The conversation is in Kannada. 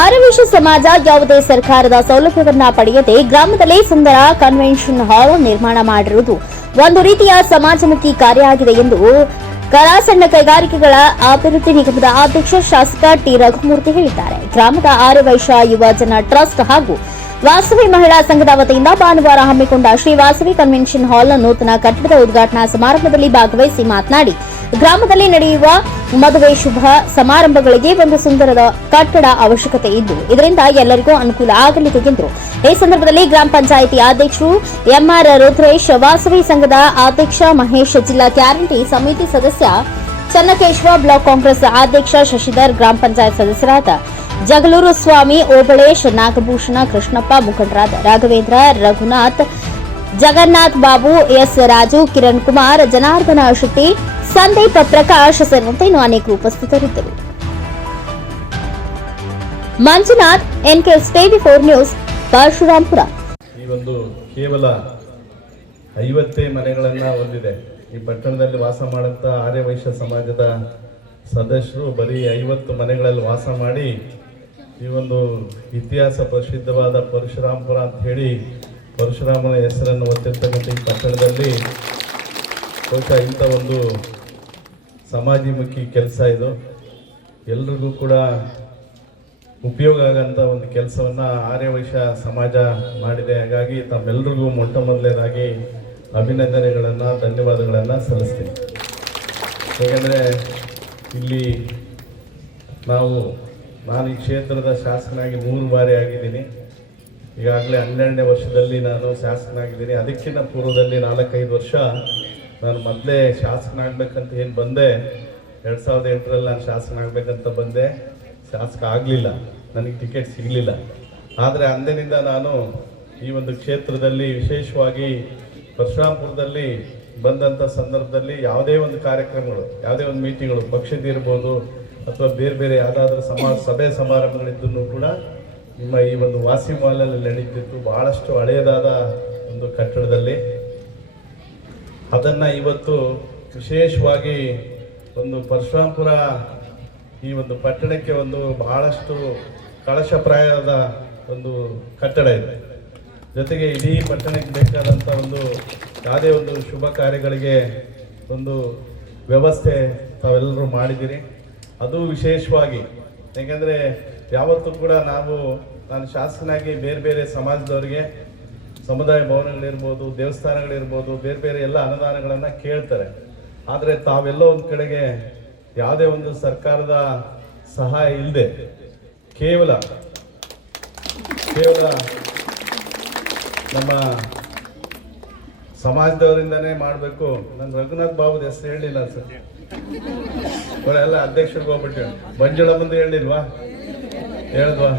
ಆರವೇಶ ಸಮಾಜ ಯಾವುದೇ ಸರ್ಕಾರದ ಸೌಲಭ್ಯವನ್ನ ಪಡೆಯದೆ ಗ್ರಾಮದಲ್ಲಿ ಸುಂದರ ಕನ್ವೆನ್ಷನ್ ಹಾಲ್ ನಿರ್ಮಾಣ ಮಾಡಿರುವುದು ಒಂದು ರೀತಿಯ ಸಮಾಜಮುಖಿ ಕಾರ್ಯ ಆಗಿದೆ ಎಂದು ಕಲಾ ಸಣ್ಣ ಕೈಗಾರಿಕೆಗಳ ಅಭಿವೃದ್ಧಿ ನಿಗಮದ ಅಧ್ಯಕ್ಷ ಶಾಸಕ ಟಿ. ರಘುಮೂರ್ತಿ ಹೇಳಿದ್ದಾರೆ. ಗ್ರಾಮದ ಆರ್ಯವೈಶ್ಯ ಯುವ ಜನ ಟ್ರಸ್ಟ್ ಹಾಗೂ ವಾಸವಿ ಮಹಿಳಾ ಸಂಘದ ವತಿಯಿಂದ ಭಾನುವಾರ ಹಮ್ಮಿಕೊಂಡ ಶ್ರೀ ವಾಸವಿ ಕನ್ವೆನ್ಷನ್ ಹಾಲ್ ನೂತನ ಕಟ್ಟಡದ ಉದ್ಘಾಟನಾ ಸಮಾರಂಭದಲ್ಲಿ ಭಾಗವಹಿಸಿ ಮಾತನಾಡಿ ಗ್ರಾಮದಲ್ಲಿ ನಡೆಯುವ ಮದುವೆ ಶುಭ ಸಮಾರಂಭಗಳಿಗೆ ಒಂದು ಸುಂದರದ ಕಟ್ಟಡ ಅವಶ್ಯಕತೆ ಇದ್ದು, ಇದರಿಂದ ಎಲ್ಲರಿಗೂ ಅನುಕೂಲ ಆಗಲಿದೆ ಎಂದರು ಈ ಸಂದರ್ಭದಲ್ಲಿ ಗ್ರಾಮ ಪಂಚಾಯಿತಿ ಅಧ್ಯಕ್ಷರು ಎಂಆರ್ ರುದ್ರೇಶ್, ವಾಸವಿ ಸಂಘದ ಅಧ್ಯಕ್ಷ ಮಹೇಶ್, ಜಿಲ್ಲಾ ಗ್ಯಾರಂಟಿ ಸಮಿತಿ ಸದಸ್ಯ ಚನ್ನಕೇಶ್ವ, ಬ್ಲಾಕ್ ಕಾಂಗ್ರೆಸ್ ಅಧ್ಯಕ್ಷ ಶಶಿಧರ್, ಗ್ರಾಮ ಪಂಚಾಯತ್ ಸದಸ್ಯರಾದ ಜಗಲೂರು ಸ್ವಾಮಿ ಓಬಳೇಶ್, ನಾಗಭೂಷಣ, ಕೃಷ್ಣಪ್ಪ, ಮುಖಂಡರಾದ ರಾಘವೇಂದ್ರ, ರಘುನಾಥ್, ಜಗನ್ನಾಥ್ ಬಾಬು, ಎಸ್ ರಾಜು ಕಿರಣ್ ಕುಮಾರ್ ಜನಾರ್ದನ ಶೆಟ್ಟಿ ಸಂದೀಪ್ ಪ್ರಕಾಶ್ ಸೇರಿದಂತೆ ಇನ್ನು ಅನೇಕರು ಉಪಸ್ಥಿತರಿದ್ದರು. Manjunath NK TV four news Parashurampura ಈ ಒಂದು ಕೇವಲ ಐವತ್ತೇ ಮನೆಗಳನ್ನು ಹೊಂದಿದೆ. ಈ ಪಟ್ಟಣದಲ್ಲಿ ವಾಸ ಆರ್ಯ ಆರ್ಯವೈಶ್ಯ ಸಮಾಜದ ಸದಸ್ಯರು ಬರೀ ಐವತ್ತು ಮನೆಗಳಲ್ಲಿ ವಾಸ ಮಾಡಿ ಈ ಒಂದು ಇತಿಹಾಸ ಪ್ರಸಿದ್ಧವಾದ ಪರಶುರಾಂಪುರ ಅಂತ ಹೇಳಿ ಪರಶುರಾಮನ ಹೆಸರನ್ನು ಹೊತ್ತಿರ್ತಕ್ಕಂಥ ಈ ಪಟ್ಟಣದಲ್ಲಿ ಬಹುಶಃ ಇಂಥ ಒಂದು ಸಮಾಜಮುಖಿ ಕೆಲಸ ಇದು. ಎಲ್ರಿಗೂ ಕೂಡ ಉಪಯೋಗ ಆಗಂತ ಒಂದು ಕೆಲಸವನ್ನ ಆರ್ಯವೈಶ್ಯ ಸಮಾಜ ಮಾಡಿದೆ. ಹಾಗಾಗಿ ತಮ್ಮೆಲ್ಲರಿಗೂ ಮೊಟ್ಟ ಮೊದಲನೇದಾಗಿ ಅಭಿನಂದನೆಗಳನ್ನು, ಧನ್ಯವಾದಗಳನ್ನು ಸಲ್ಲಿಸ್ತೀನಿ. ಏಕೆಂದರೆ ಇಲ್ಲಿ ನಾವು, ನಾನು ಈ ಕ್ಷೇತ್ರದ ಶಾಸಕನಾಗಿ ಮೂರು ಬಾರಿ ಆಗಿದ್ದೀನಿ. ಈಗಾಗಲೇ ಹನ್ನೆರಡನೇ ವರ್ಷದಲ್ಲಿ ನಾನು ಶಾಸಕನಾಗಿದ್ದೀನಿ. ಅದಕ್ಕಿಂತ ಪೂರ್ವದಲ್ಲಿ ನಾಲ್ಕೈದು ವರ್ಷ ನಾನು ಮೊದಲೇ ಶಾಸಕನಾಗಬೇಕಂತ ಏನು ಬಂದೆ, ಎರಡು ಸಾವಿರದ ಎಂಟರಲ್ಲಿ ನಾನು ಶಾಸಕನಾಗಬೇಕಂತ ಬಂದೆ. ಶಾಸಕ ಆಗಲಿಲ್ಲ, ನನಗೆ ಟಿಕೆಟ್ ಸಿಗಲಿಲ್ಲ. ಆದರೆ ಅಂದಿನಿಂದ ನಾನು ಈ ಒಂದು ಕ್ಷೇತ್ರದಲ್ಲಿ ವಿಶೇಷವಾಗಿ ಪರಶುರಾಂಪುರದಲ್ಲಿ ಬಂದಂಥ ಸಂದರ್ಭದಲ್ಲಿ ಯಾವುದೇ ಒಂದು ಕಾರ್ಯಕ್ರಮಗಳು, ಯಾವುದೇ ಒಂದು ಮೀಟಿಂಗ್ಗಳು ಪಕ್ಷದ ಇರ್ಬೋದು ಅಥವಾ ಬೇರೆ ಬೇರೆ ಯಾವುದಾದ್ರೂ ಸಮಾ, ಸಭೆ ಸಮಾರಂಭಗಳಿದ್ದನ್ನು ಕೂಡ ನಿಮ್ಮ ಈ ಒಂದು ವಾಸಿ ಮಾಲಲ್ಲಿ ನಡೀತಿತ್ತು ಭಾಳಷ್ಟು ಹಳೆಯದಾದ ಒಂದು ಕಟ್ಟಡದಲ್ಲಿ. ಅದನ್ನು ಇವತ್ತು ವಿಶೇಷವಾಗಿ ಒಂದು ಪರಶುರಾಂಪುರ ಈ ಒಂದು ಪಟ್ಟಣಕ್ಕೆ ಒಂದು ಬಹಳಷ್ಟು ಕಳಶಪ್ರಾಯದ ಒಂದು ಕಟ್ಟಡ ಇದೆ. ಜೊತೆಗೆ ಇಡೀ ಪಟ್ಟಣಕ್ಕೆ ಬೇಕಾದಂಥ ಒಂದು ಯಾವುದೇ ಒಂದು ಶುಭ ಕಾರ್ಯಗಳಿಗೆ ಒಂದು ವ್ಯವಸ್ಥೆ ತಾವೆಲ್ಲರೂ ಮಾಡಿದ್ದೀರಿ. ಅದು ವಿಶೇಷವಾಗಿ, ಯಾಕೆಂದರೆ ಯಾವತ್ತೂ ಕೂಡ ನಾವು ನಾನು ಶಾಸಕನಾಗಿ ಬೇರೆ ಬೇರೆ ಸಮಾಜದವರಿಗೆ ಸಮುದಾಯ ಭವನಗಳಿರ್ಬೋದು, ದೇವಸ್ಥಾನಗಳಿರ್ಬೋದು, ಬೇರೆ ಬೇರೆ ಎಲ್ಲ ಅನುದಾನಗಳನ್ನು ಕೇಳ್ತಾರೆ. ಆದರೆ ತಾವೆಲ್ಲ ಒಂದು ಕಡೆಗೆ ಯಾವುದೇ ಒಂದು ಸರ್ಕಾರದ ಸಹಾಯ ಇಲ್ಲದೆ ಕೇವಲ ಕೇವಲ ನಮ್ಮ ಸಮಾಜದವರಿಂದನೇ ಮಾಡಬೇಕು. ನಾನು ರಘುನಾಥ್ ಬಾಬುದ ಹೆಸರು ಹೇಳಿಲ್ಲ ಸರ್ ಅವರೆಲ್ಲ ಅಧ್ಯಕ್ಷರಿಗೆ ಹೋಗ್ಬಿಟ್ಟು ಮಂಜುಳ ಮುಂದೆ ಹೇಳಿಲ್ವಾ? ಹೇಳಿದ್ವಾ?